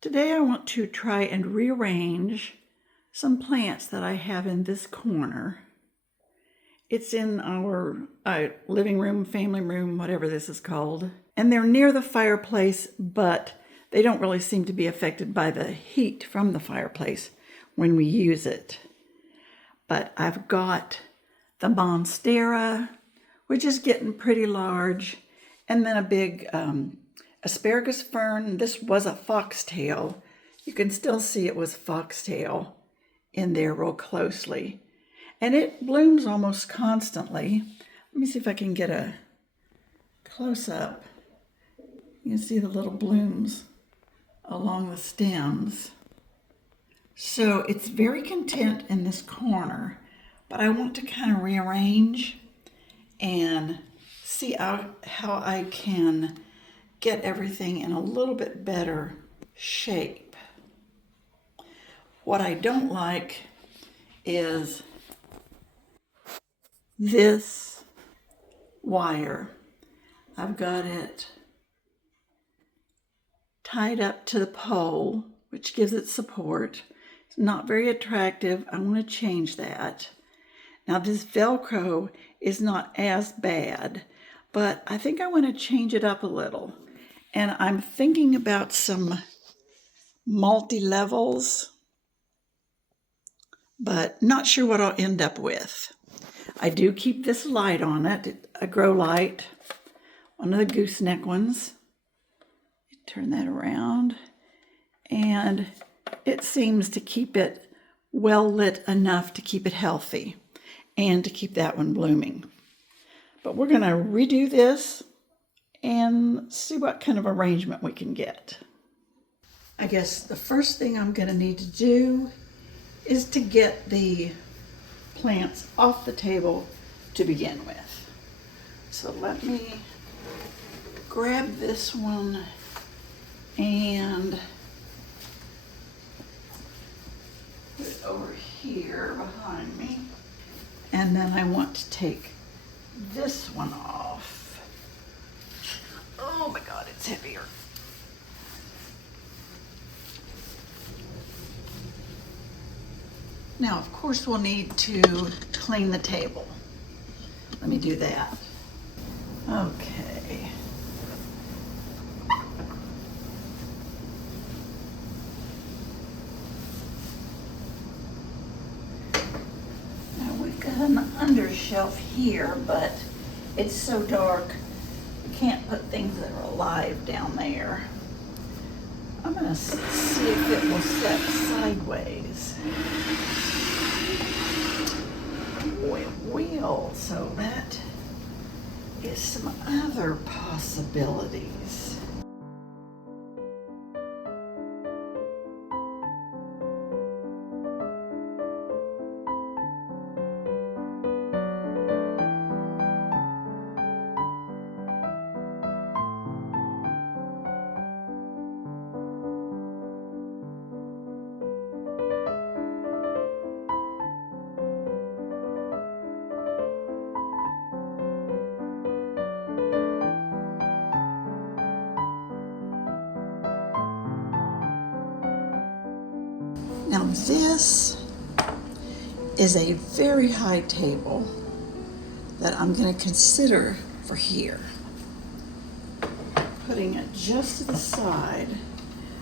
Today I want to try and rearrange some plants that I have in this corner. It's in our living room, family room, whatever this is called. And they're near the fireplace, but they don't really seem to be affected by the heat from the fireplace when we use it. But I've got the monstera, which is getting pretty large, and then a big asparagus fern. This was a foxtail. You can still see it was foxtail in there real closely. And it blooms almost constantly. Let me see if I can get a close-up. You can see the little blooms along the stems. So it's very content in this corner, but I want to kind of rearrange and see how I can get everything in a little bit better shape. What I don't like is this wire. I've got it tied up to the pole, which gives it support. It's not very attractive. I want to change that. Now this Velcro is not as bad, but I think I want to change it up a little. And I'm thinking about some multi-levels, but not sure what I'll end up with. I do keep this light on it, a grow light, one of the gooseneck ones. Turn that around, and it seems to keep it well lit enough to keep it healthy and to keep that one blooming. But we're going to redo this and see what kind of arrangement we can get. I guess the first thing I'm going to need to do is to get the plants off the table to begin with. So let me grab this one and put it over here behind me. And then I want to take this one off. Oh my God, it's heavier. Now, of course, we'll need to clean the table. Let me do that. Okay. Now we've got an undershelf here, but it's so dark, we can't put things that are alive down there. I'm gonna see if it will set sideways. Oh, it will, so that is some other possibilities. Now this is a very high table that I'm going to consider for here. Putting it just to the side.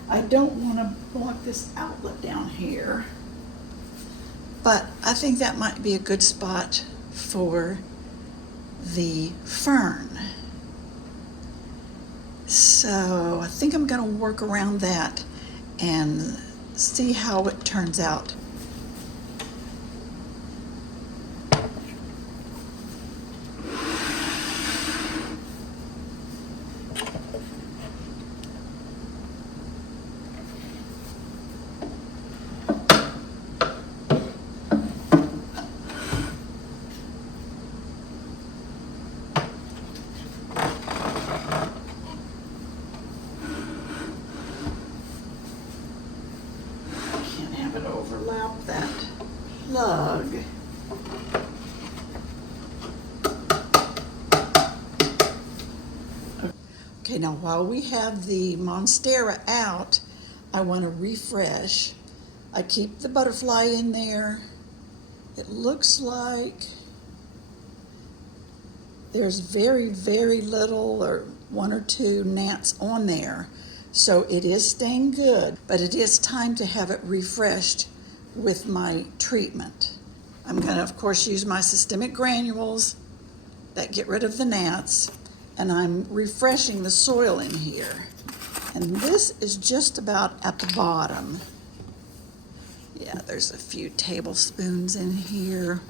I don't want to block this outlet down here, but I think that might be a good spot for the fern. So I think I'm going to work around that and see how it turns out. Overlap that plug. Okay, now while we have the monstera out, I want to refresh. I keep the butterfly in there. It looks like there's very, very little or 1 or 2 gnats on there. So it is staying good, but it is time to have it refreshed with my treatment. I'm going to, of course, use my systemic granules that get rid of the gnats, and I'm refreshing the soil in here. And this is just about at the bottom. Yeah, there's a few tablespoons in here.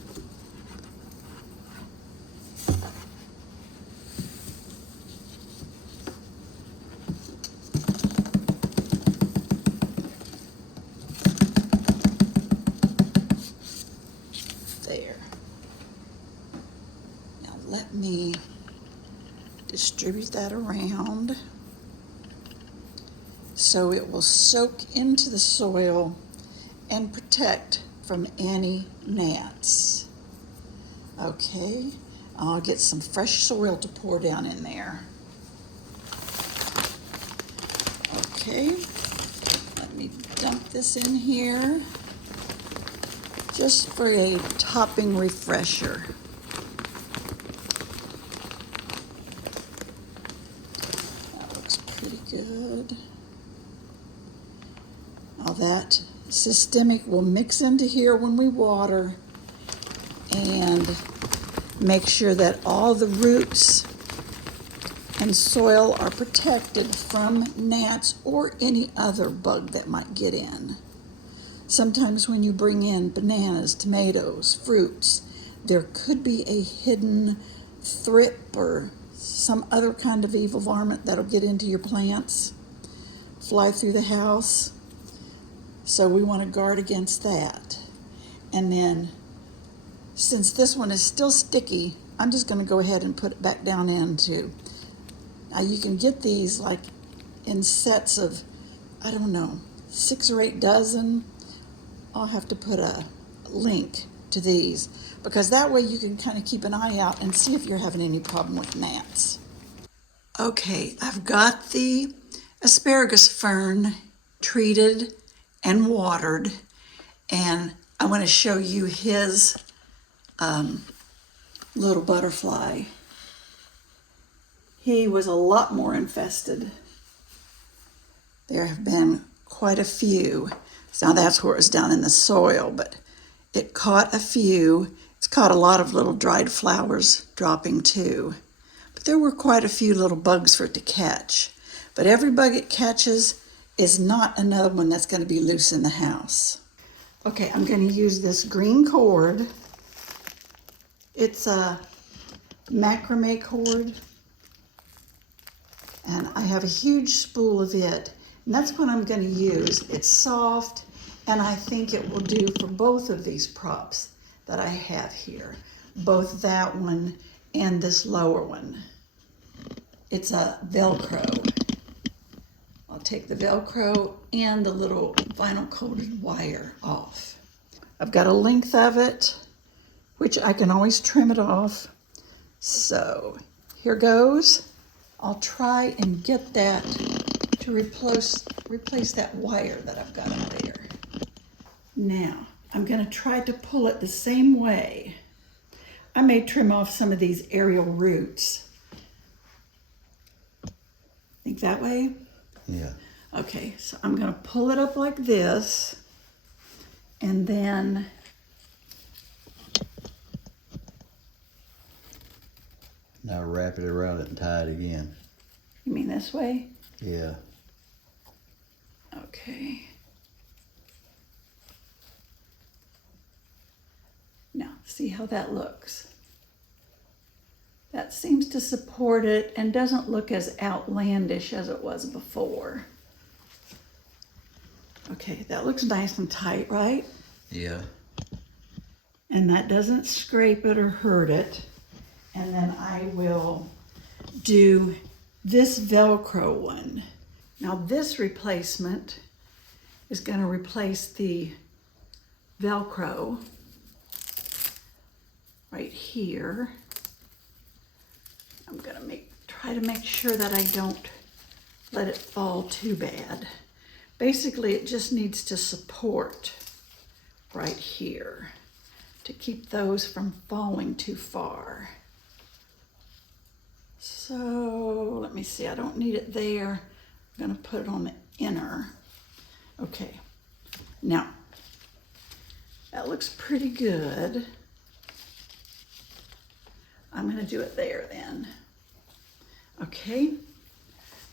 There. Now let me distribute that around so it will soak into the soil and protect from any gnats. Okay, I'll get some fresh soil to pour down in there. Okay, let me dump this in here just for a topping refresher. That looks pretty good. All that systemic will mix into here when we water and make sure that all the roots and soil are protected from gnats or any other bug that might get in. Sometimes when you bring in bananas, tomatoes, fruits, there could be a hidden thrip or some other kind of evil varmint that'll get into your plants, fly through the house. So we want to guard against that. And then, since this one is still sticky, I'm just going to go ahead and put it back down into. Now you can get these like in sets of, I don't know, 6 or 8 dozen. I'll have to put a link to these because that way you can kind of keep an eye out and see if you're having any problem with gnats. Okay, I've got the asparagus fern treated and watered, and I want to show you his little butterfly. He was a lot more infested. There have been quite a few. Now that's where it was down in the soil, but it caught a few. It's caught a lot of little dried flowers dropping too. But there were quite a few little bugs for it to catch. But every bug it catches is not another one that's going to be loose in the house. Okay, I'm going to use this green cord. It's a macrame cord. And I have a huge spool of it. And that's what I'm going to use. It's soft, and I think it will do for both of these props that I have here. Both that one and this lower one. It's a Velcro. I'll take the Velcro and the little vinyl coated wire off. I've got a length of it, which I can always trim it off. So here goes. I'll try and get that to replace that wire that I've got up there. Now, I'm going to try to pull it the same way. I may trim off some of these aerial roots. Think that way? Yeah. Okay, so I'm going to pull it up like this, and then Now wrap it around it and tie it again. you mean this way? Yeah. Okay. Now, see how that looks. That seems to support it and doesn't look as outlandish as it was before. Okay, that looks nice and tight, right? Yeah. And that doesn't scrape it or hurt it. And then I will do this Velcro one. Now this replacement is going to replace the Velcro right here. I'm going to try to make sure that I don't let it fall too bad. Basically, it just needs to support right here to keep those from falling too far. So let me see, I don't need it there. I'm gonna put it on the inner. Okay, now that looks pretty good. I'm gonna do it there then. Okay,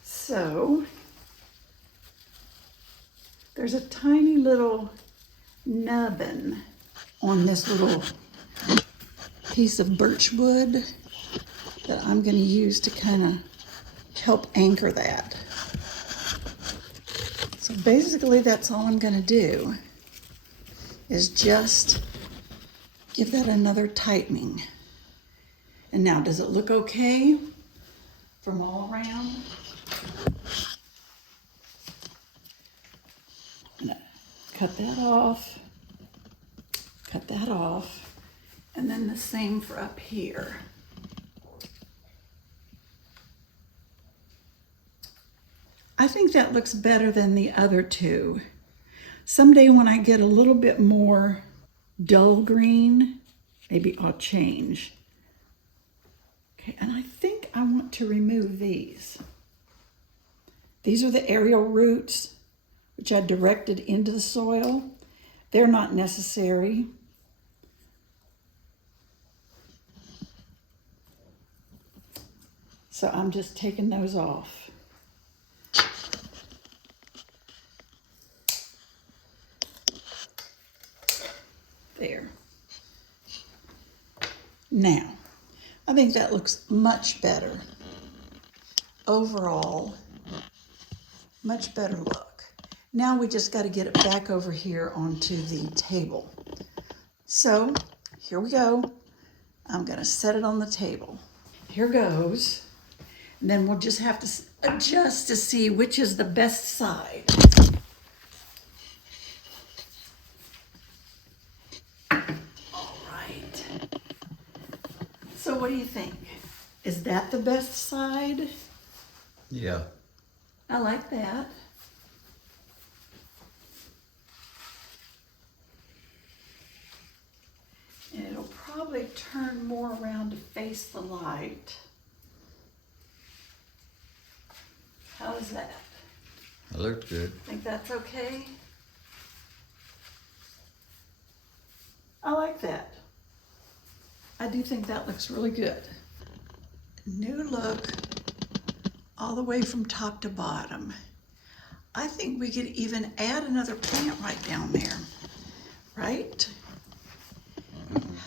so there's a tiny little nubbin on this little piece of birch wood that I'm going to use to kind of help anchor that. So basically that's all I'm going to do is just give that another tightening. And now, does it look okay from all around? I'm going to cut that off, and then the same for up here. I think that looks better than the other two. Someday when I get a little bit more dull green, maybe I'll change. Okay, and I think I want to remove these. These are the aerial roots, which I directed into the soil. They're not necessary. So I'm just taking those off. There. Now, I think that looks much better. Overall, much better look. Now we just got to get it back over here onto the table. So here we go. I'm going to set it on the table. Here goes. And then we'll just have to adjust to see which is the best side. All right. So what do you think? Is that the best side? Yeah. I like that. And it'll probably turn more around to face the light. How's that? That looked good. Think that's okay? I like that. I do think that looks really good. New look all the way from top to bottom. I think we could even add another plant right down there, right?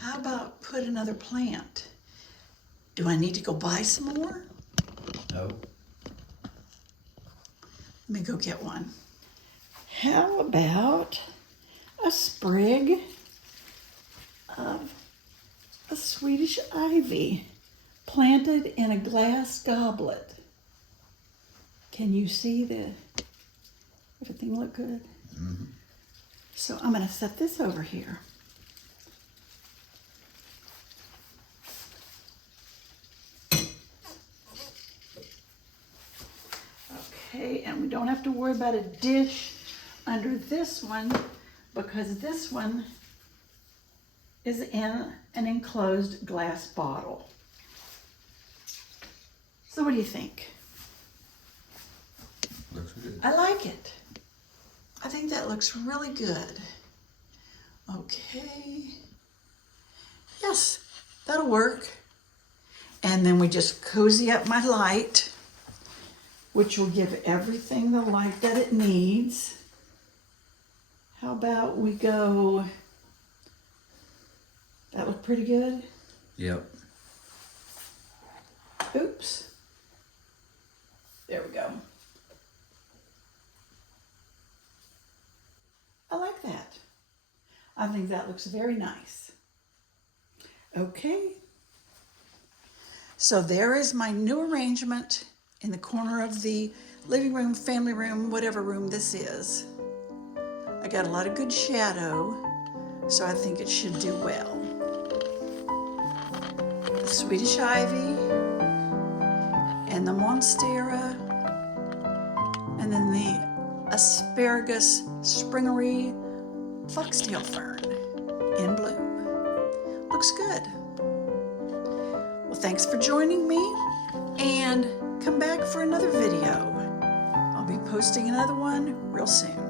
How about put another plant? Do I need to go buy some more? No. Let me go get one. How about a sprig of a Swedish ivy planted in a glass goblet? Can you see everything look good? Mm-hmm. So I'm going to set this over here. Okay, and we don't have to worry about a dish under this one because this one is in an enclosed glass bottle. So what do you think? Looks good. I like it. I think that looks really good. Okay. Yes, that'll work. And then we just cozy up my light, which will give everything the light that it needs. How about we go, that look pretty good? Yep. Oops. There we go. I like that. I think that looks very nice. Okay. So there is my new arrangement in the corner of the living room, family room, whatever room this is. I got a lot of good shadow, so I think it should do well. The Swedish ivy and the monstera, and then a asparagus springery foxtail fern in bloom. Looks good. Well, thanks for joining me, and come back for another video. I'll be posting another one real soon.